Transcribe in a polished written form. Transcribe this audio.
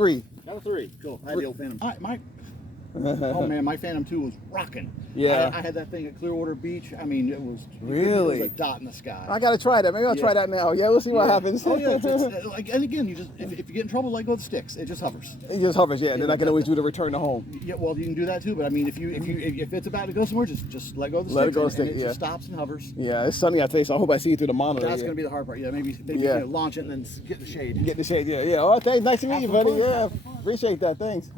3. Got a 3. Cool. I had the old Phantom. Oh man, my Phantom 2 was rocking. Yeah. I had that thing at Clearwater Beach. I mean, it was really it was a dot in the sky. I gotta try that. Maybe I'll try that now. Yeah, we'll see what happens. Oh yeah, it's like, and again, you just if you get in trouble, let go of the sticks. It just hovers. It just hovers, yeah. And then I can always do the return to home. Yeah, well, you can do that too. But I mean, if it's about to go somewhere, just let go of the sticks. Let it go of the stick. It just stops and hovers. Yeah, it's sunny out today, so I hope I see you through the monitor. That's gonna be the hard part. Yeah, maybe launch it and then get the shade. Get the shade. Yeah, yeah. Oh, thanks. Nice to meet you, buddy. Yeah, appreciate that. Thanks.